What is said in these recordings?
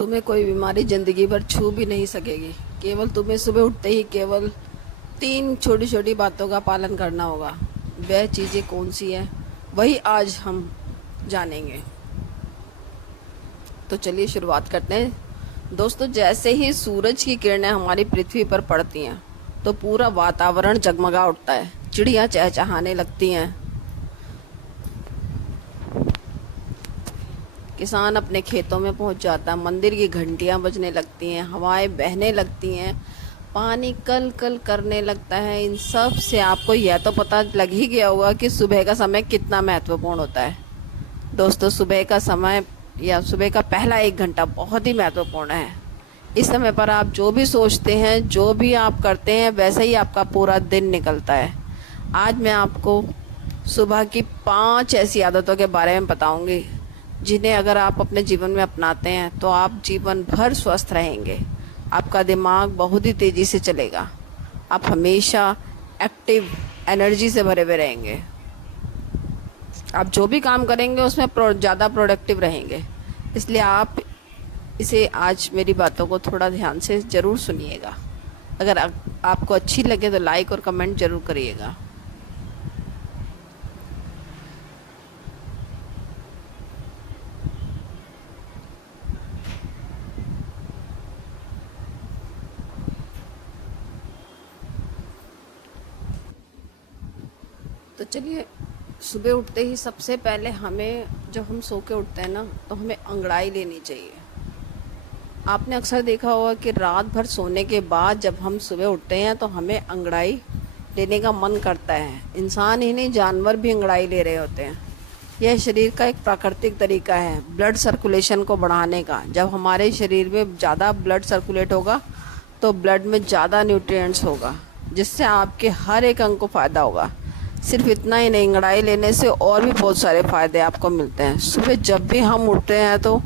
तुम्हें कोई बीमारी जिंदगी भर छू भी नहीं सकेगी। केवल तुम्हें सुबह उठते ही केवल 3 छोटी छोटी बातों का पालन करना होगा। वह चीज़ें कौन सी हैं, वही आज हम जानेंगे। तो चलिए शुरुआत करते हैं। दोस्तों, जैसे ही सूरज की किरणें हमारी पृथ्वी पर पड़ती हैं तो पूरा वातावरण जगमगा उठता है। चिड़ियाँ चहचहाने लगती हैं, किसान अपने खेतों में पहुंच जाता है, मंदिर की घंटियां बजने लगती हैं, हवाएं बहने लगती हैं, पानी कल कल करने लगता है। इन सब से आपको यह तो पता लग ही गया होगा कि सुबह का समय कितना महत्वपूर्ण होता है। दोस्तों, सुबह का समय या सुबह का पहला 1 घंटा बहुत ही महत्वपूर्ण है। इस समय पर आप जो भी सोचते हैं, जो भी आप करते हैं, वैसे ही आपका पूरा दिन निकलता है। आज मैं आपको सुबह की 5 ऐसी आदतों के बारे में बताऊंगी जिन्हें अगर आप अपने जीवन में अपनाते हैं तो आप जीवन भर स्वस्थ रहेंगे। आपका दिमाग बहुत ही तेज़ी से चलेगा, आप हमेशा एक्टिव एनर्जी से भरे हुए रहेंगे। आप जो भी काम करेंगे उसमें ज़्यादा प्रोडक्टिव रहेंगे। इसलिए आप इसे आज मेरी बातों को थोड़ा ध्यान से ज़रूर सुनिएगा। अगर आपको अच्छी लगे तो लाइक और कमेंट ज़रूर करिएगा। तो चलिए, सुबह उठते ही सबसे पहले हमें, जब हम सो के उठते हैं ना, तो हमें अंगड़ाई लेनी चाहिए। आपने अक्सर देखा होगा कि रात भर सोने के बाद जब हम सुबह उठते हैं तो हमें अंगड़ाई लेने का मन करता है। इंसान ही नहीं, जानवर भी अंगड़ाई ले रहे होते हैं। यह शरीर का एक प्राकृतिक तरीका है ब्लड सर्कुलेशन को बढ़ाने का। जब हमारे शरीर में ज़्यादा ब्लड सर्कुलेट होगा तो ब्लड में ज़्यादा न्यूट्रिएंट्स होगा, जिससे आपके हर एक अंग को फ़ायदा होगा। सिर्फ इतना ही नहीं, अंगड़ाई लेने से और भी बहुत सारे फ़ायदे आपको मिलते हैं। सुबह जब भी हम उठते हैं तो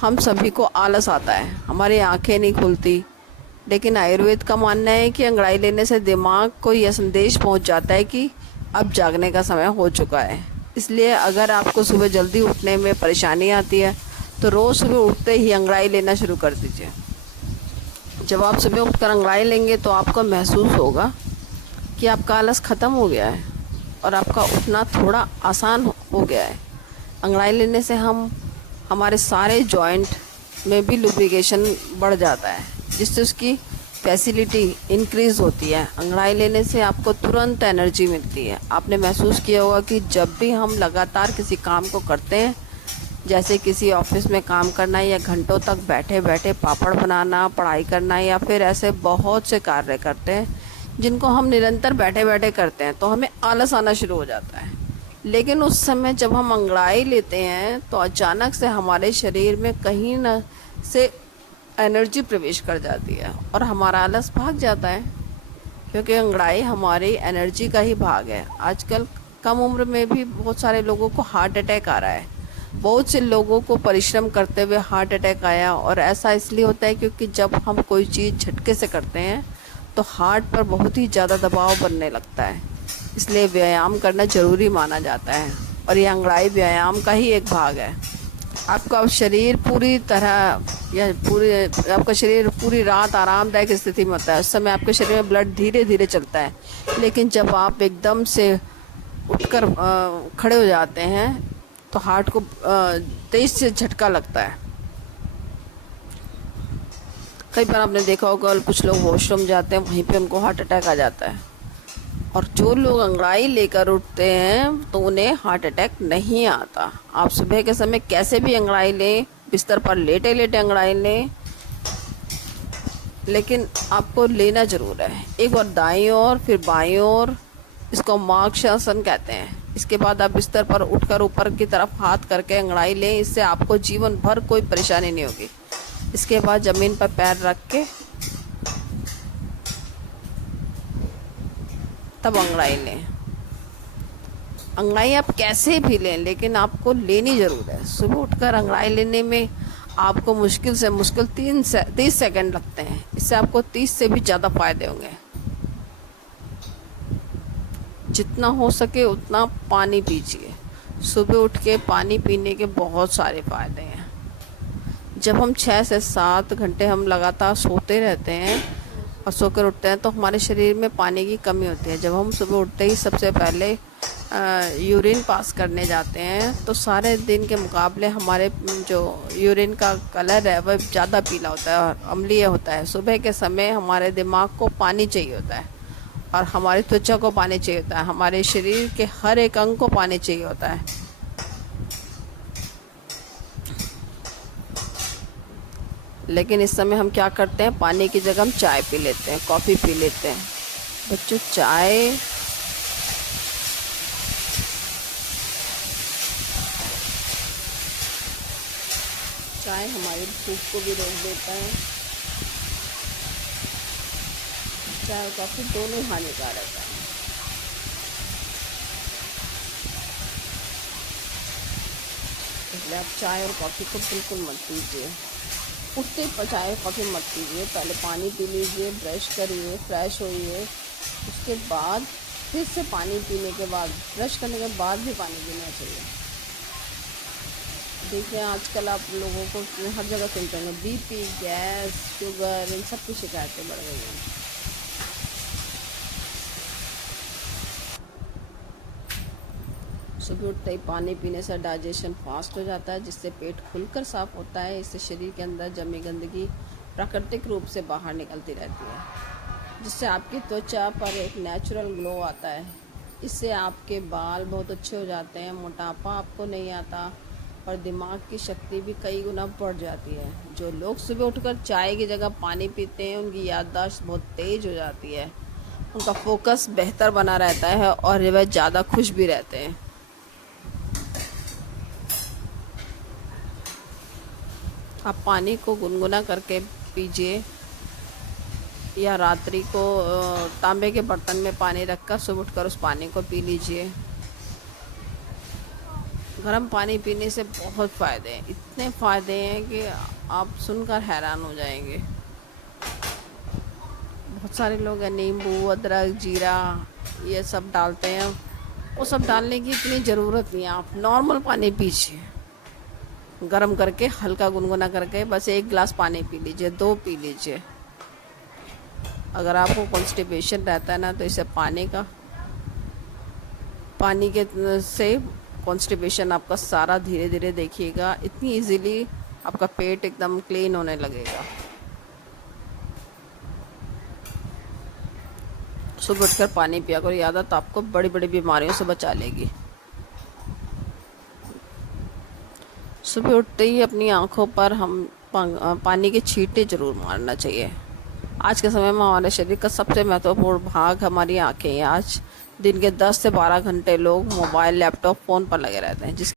हम सभी को आलस आता है, हमारी आंखें नहीं खुलती। लेकिन आयुर्वेद का मानना है कि अंगड़ाई लेने से दिमाग को यह संदेश पहुंच जाता है कि अब जागने का समय हो चुका है। इसलिए अगर आपको सुबह जल्दी उठने में परेशानी आती है तो रोज़ सुबह उठते ही अंगड़ाई लेना शुरू कर दीजिए। जब आप सुबह उठकर अंगड़ाई लेंगे तो आपको महसूस होगा कि आपका आलस ख़त्म हो गया है और आपका उठना थोड़ा आसान हो गया है। अंगड़ाई लेने से हमारे सारे जॉइंट में भी लुब्रिकेशन बढ़ जाता है, जिससे उसकी फैसिलिटी इंक्रीज़ होती है। अंगड़ाई लेने से आपको तुरंत एनर्जी मिलती है। आपने महसूस किया होगा कि जब भी हम लगातार किसी काम को करते हैं, जैसे किसी ऑफिस में काम करना या घंटों तक बैठे बैठे पापड़ बनाना, पढ़ाई करना, या फिर ऐसे बहुत से कार्य करते हैं जिनको हम निरंतर बैठे बैठे करते हैं, तो हमें आलस आना शुरू हो जाता है। लेकिन उस समय जब हम अंगड़ाई लेते हैं तो अचानक से हमारे शरीर में कहीं न से एनर्जी प्रवेश कर जाती है और हमारा आलस भाग जाता है, क्योंकि अंगड़ाई हमारी एनर्जी का ही भाग है। आजकल कम उम्र में भी बहुत सारे लोगों को हार्ट अटैक आ रहा है। बहुत से लोगों को परिश्रम करते हुए हार्ट अटैक आया, और ऐसा इसलिए होता है क्योंकि जब हम कोई चीज़ झटके से करते हैं तो हार्ट पर बहुत ही ज़्यादा दबाव बनने लगता है। इसलिए व्यायाम करना ज़रूरी माना जाता है, और ये अंगड़ाई व्यायाम का ही एक भाग है। आपका शरीर पूरी रात आरामदायक स्थिति में होता है। उस समय आपके शरीर में ब्लड धीरे धीरे चलता है। लेकिन जब आप एकदम से उठकर खड़े हो जाते हैं तो हार्ट को तेज से झटका लगता है। कई बार आपने देखा होगा कुछ लोग वॉशरूम जाते हैं, वहीं पे उनको हार्ट अटैक आ जाता है। और जो लोग अंगड़ाई लेकर उठते हैं तो उन्हें हार्ट अटैक नहीं आता। आप सुबह के समय कैसे भी अंगड़ाई लें, बिस्तर पर लेटे लेटे अंगड़ाई लें, लेकिन आपको लेना ज़रूर है। एक बार दाईं ओर, फिर बाईं ओर, इसको मार्गशासन कहते हैं। इसके बाद आप बिस्तर पर उठकर ऊपर की तरफ हाथ करके अंगड़ाई लें। इससे आपको जीवन भर कोई परेशानी नहीं होगी। इसके बाद ज़मीन पर पैर रख के तब अंगड़ाई लें। अंगड़ाई आप कैसे भी लें, लेकिन आपको लेनी ज़रूर है। सुबह उठकर अंगड़ाई लेने में आपको मुश्किल से मुश्किल 30 सेकंड लगते हैं। इससे आपको 30 से भी ज़्यादा फ़ायदे होंगे। जितना हो सके उतना पानी पीजिए। सुबह उठ के पानी पीने के बहुत सारे फ़ायदे हैं। जब हम 6 से 7 घंटे हम लगातार सोते रहते हैं और सोकर उठते हैं तो हमारे शरीर में पानी की कमी होती है। जब हम सुबह उठते ही सबसे पहले यूरिन पास करने जाते हैं तो सारे दिन के मुकाबले हमारे जो यूरिन का कलर है वह ज़्यादा पीला होता है और अम्लीय होता है। सुबह के समय हमारे दिमाग को पानी चाहिए होता है और हमारी त्वचा को पानी चाहिए होता है, हमारे शरीर के हर एक अंग को पानी चाहिए होता है। लेकिन इस समय हम क्या करते हैं, पानी की जगह हम चाय पी लेते हैं, कॉफ़ी पी लेते हैं। बच्चों, चाय हमारी भूख को भी रोक देता है। चाय और कॉफ़ी दोनों हानिकारक है। इसलिए आप चाय और कॉफ़ी को बिल्कुल मत पीजिए। उठते ही चाय और कॉफ़ी मत पीजिए, पहले पानी पी लीजिए, ब्रश करिए, फ्रेश होइए। उसके बाद फिर से पानी पीने के बाद, ब्रश करने के बाद भी पानी पीना चाहिए। देखिए आजकल आप लोगों को हर जगह सुनते हैं बीपी, गैस, शुगर, इन सब की शिकायतें बढ़ गई हैं। सुबह उठते ही पानी पीने से डाइजेशन फास्ट हो जाता है, जिससे पेट खुलकर साफ होता है। इससे शरीर के अंदर जमी गंदगी प्राकृतिक रूप से बाहर निकलती रहती है, जिससे आपकी त्वचा पर एक नेचुरल ग्लो आता है। इससे आपके बाल बहुत अच्छे हो जाते हैं, मोटापा आपको नहीं आता और दिमाग की शक्ति भी कई गुना बढ़ जाती है। जो लोग सुबह उठकर चाय की जगह पानी पीते हैं उनकी याददाश्त बहुत तेज हो जाती है, उनका फोकस बेहतर बना रहता है और वह ज़्यादा खुश भी रहते हैं। आप पानी को गुनगुना करके पीजिए या रात्रि को तांबे के बर्तन में पानी रखकर सुबह उठकर उस पानी को पी लीजिए। गर्म पानी पीने से बहुत फ़ायदे हैं, इतने फ़ायदे हैं कि आप सुनकर हैरान हो जाएंगे। बहुत सारे लोग नींबू, अदरक, जीरा ये सब डालते हैं, वो सब डालने की इतनी ज़रूरत नहीं है। आप नॉर्मल पानी पीजिए, गर्म करके हल्का गुनगुना करके बस 1 गिलास पानी पी लीजिए, 2 पी लीजिए। अगर आपको कॉन्स्टिपेशन रहता है ना तो इसे पानी के से कॉन्स्टिपेशन आपका सारा धीरे धीरे देखिएगा, इतनी इजीली आपका पेट एकदम क्लीन होने लगेगा। सुबह उठकर पानी पिया करो, ये आदत आपको बड़ी बड़ी बीमारियों से बचा लेगी। सुबह उठते ही अपनी आँखों पर हम पानी के छींटे जरूर मारना चाहिए। आज के समय में हमारे शरीर का सबसे महत्वपूर्ण भाग हमारी आँखें हैं। आज दिन के 10 से 12 घंटे लोग मोबाइल, लैपटॉप, फ़ोन पर लगे रहते हैं,